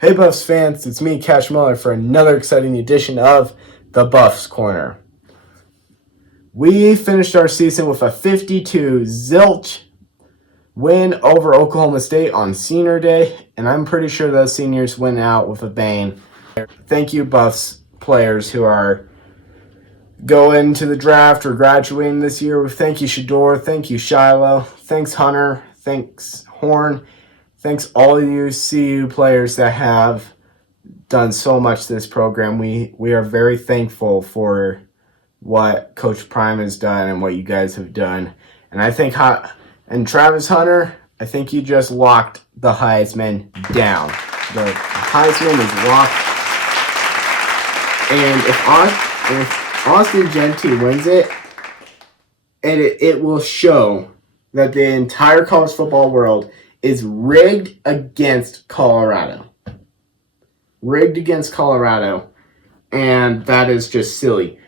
Hey Buffs fans, it's me, Cash Muller, for another exciting edition of the Buffs Corner. We finished our season with a 52-0 win over Oklahoma State on Senior Day, and I'm pretty sure those seniors went out with a bang. Thank you, Buffs players who are going to the draft or graduating this year. Thank you, Shador. Thank you, Shiloh. Thanks, Hunter. Thanks, Horn. Thanks, all of you CU players that have done so much to this program. We are very thankful for what Coach Prime has done and what you guys have done. And I think and Travis Hunter, I think you just locked the Heisman down. The Heisman is locked. And if Austin Gentry wins it, it will show that the entire college football world is rigged against Colorado. Rigged against Colorado, and that is just silly.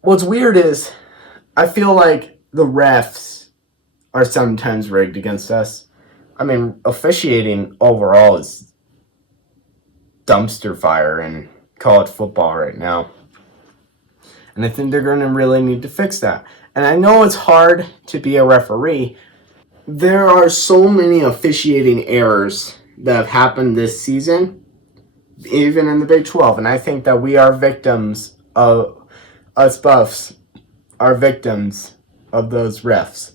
What's weird is I feel like the refs are sometimes rigged against us. I mean, officiating overall is dumpster fire in college football right now. And I think they're going to really need to fix that. And I know it's hard to be a referee. There are so many officiating errors that have happened this season, even in the Big 12. And I think that we are victims of, us Buffs are victims of those refs.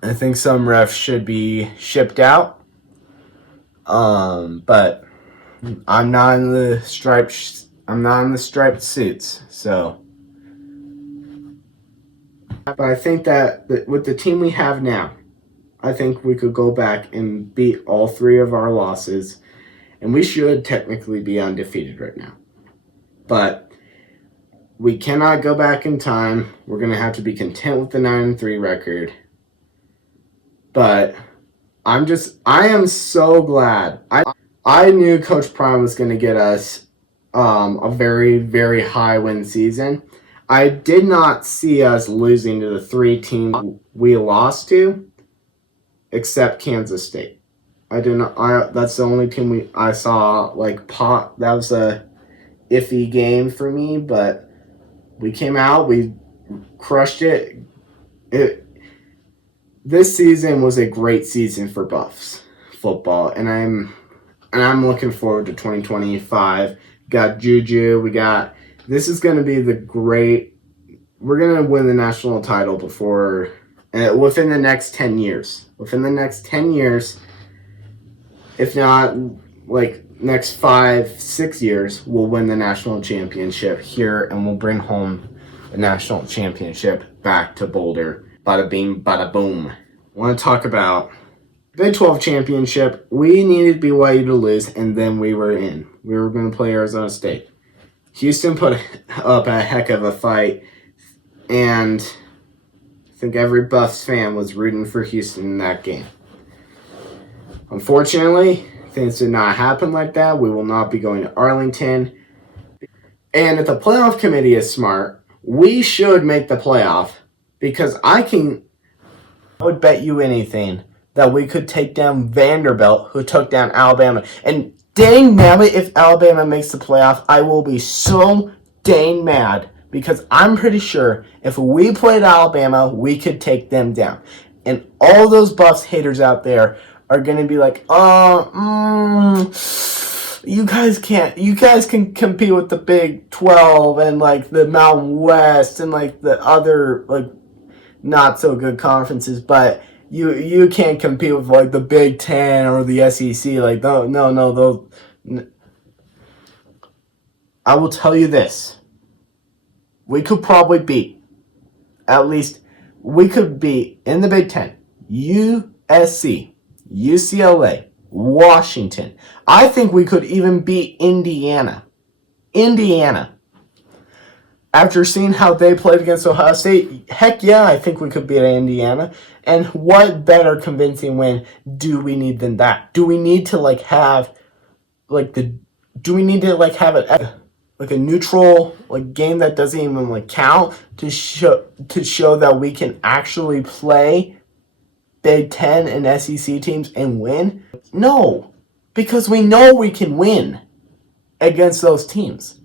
I think some refs should be shipped out. But I'm not in the striped suits, so. But I think that with the team we have now, I think we could go back and beat all three of our losses, and we should technically be undefeated right now. But we cannot go back in time. We're going to have to be content with the 9-3 record. But I am so glad. I knew Coach Prime was going to get us a very, very high win season. I did not see us losing to the three teams we lost to, except Kansas State. I did not. That's the only team I saw that was a iffy game for me, but we came out, we crushed it. This season was a great season for Buffs football, and I'm looking forward to 2025. Got Juju. This is going to be we're going to win the national title within the next 10 years. Within the next 10 years, if not next 5-6 years, we'll win the national championship here, and we'll bring home the national championship back to Boulder. Bada bing, bada boom. I want to talk about Big 12 championship. We needed BYU to lose, and then we were in. We were going to play Arizona State. Houston put up a heck of a fight, and I think every Buffs fan was rooting for Houston in that game. Unfortunately, things did not happen like that. We will not be going to Arlington. And if the playoff committee is smart, we should make the playoff, because I would bet you anything that we could take down Vanderbilt, who took down Alabama. And dang nabbit, if Alabama makes the playoff, I will be so dang mad, because I'm pretty sure if we played Alabama, we could take them down. And all those Buffs haters out there are going to be like, you guys can compete with the Big 12 and the Mountain West and the other not so good conferences, but you can't compete with the Big 10 or the SEC. No. I will tell you this. We could probably beat in the Big 10 USC, UCLA, Washington. I think we could even beat Indiana. After seeing how they played against Ohio State, heck yeah, I think we could beat Indiana. And what better convincing win do we need than that? Do we need to have it a neutral game that doesn't even count to show that we can actually play Big Ten and SEC teams and win? No, because we know we can win against those teams.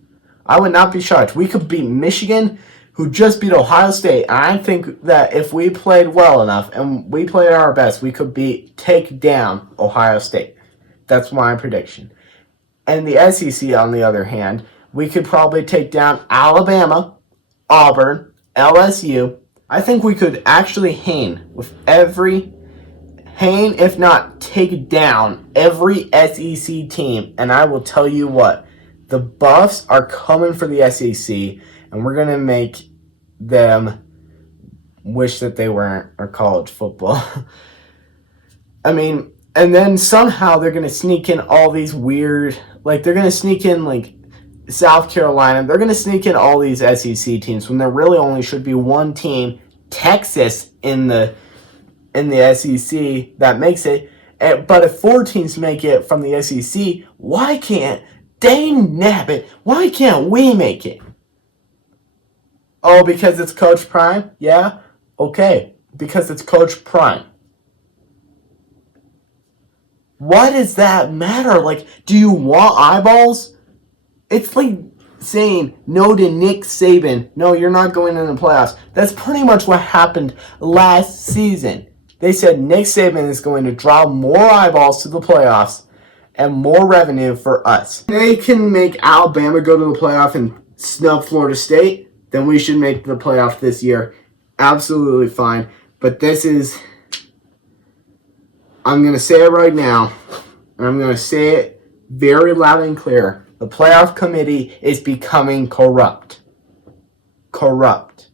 I would not be shocked. We could beat Michigan, who just beat Ohio State. And I think that if we played well enough and we played our best, we could take down Ohio State. That's my prediction. And the SEC, on the other hand, we could probably take down Alabama, Auburn, LSU. I think we could actually hang, if not take down every SEC team. And I will tell you what, the Buffs are coming for the SEC, and we're going to make them wish that they weren't our college football. I mean, and then somehow they're going to sneak in all these weird, they're going to sneak in, South Carolina. They're going to sneak in all these SEC teams when there really only should be one team, Texas, in the SEC that makes it. But if 4 teams make it from the SEC, why can't why can't we make it? Oh, because it's Coach Prime? Yeah? Okay. Because it's Coach Prime. Why does that matter? Do you want eyeballs? It's like saying no to Nick Saban. No, you're not going in the playoffs. That's pretty much what happened last season. They said Nick Saban is going to draw more eyeballs to the playoffs and more revenue for us. They can make Alabama go to the playoff and snub Florida State, then we should make the playoff this year. Absolutely fine. But I'm going to say it right now, and I'm going to say it very loud and clear. The playoff committee is becoming corrupt. Corrupt.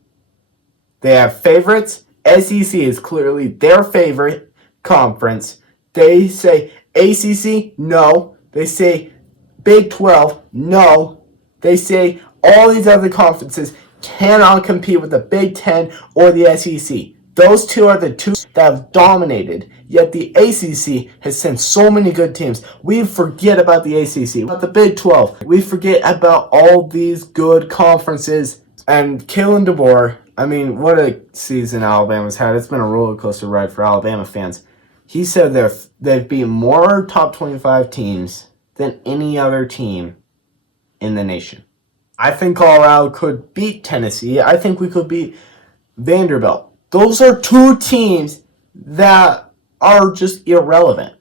They have favorites. SEC is clearly their favorite conference. They say ACC, no. They say Big 12, no. They say all these other conferences cannot compete with the Big 10 or the SEC. Those two are the two that have dominated. Yet the ACC has sent so many good teams. We forget about the ACC, about the Big 12. We forget about all these good conferences. And Kalen DeBoer, I mean, what a season Alabama's had. It's been a roller coaster ride for Alabama fans. He said they've beaten more top 25 teams than any other team in the nation. I think Colorado could beat Tennessee. I think we could beat Vanderbilt. Those are 2 teams that are just irrelevant.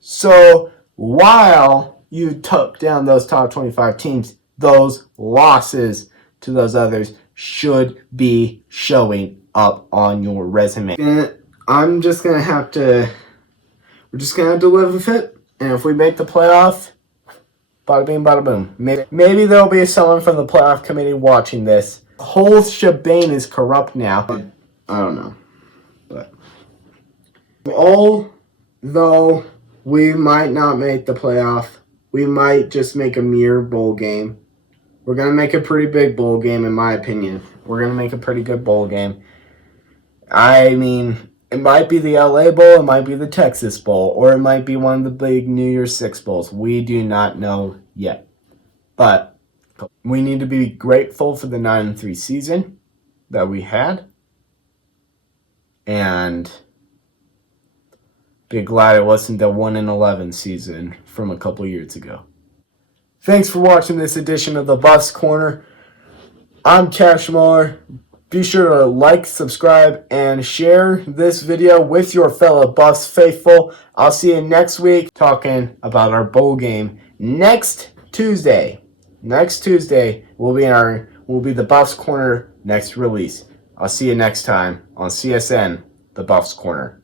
So while you took down those top 25 teams, those losses to those others should be showing up on your resume. We're just going to have to live with it. And if we make the playoff, bada bing, bada boom. Maybe there'll be someone from the playoff committee watching this. The whole shebang is corrupt now. I don't know. But although we might not make the playoff, we might just make a mere bowl game. We're going to make a pretty big bowl game, in my opinion. We're going to make a pretty good bowl game. I mean, it might be the LA Bowl, it might be the Texas Bowl, or it might be one of the big New Year's Six Bowls. We do not know yet. But we need to be grateful for the 9-3 season that we had. And be glad it wasn't the 1-11 season from a couple years ago. Thanks for watching this edition of the Buffs Corner. I'm Cash Muller. Be sure to like, subscribe, and share this video with your fellow Buffs faithful. I'll see you next week talking about our bowl game next Tuesday. Next Tuesday will be the Buffs Corner next release. I'll see you next time on CSN, the Buffs Corner.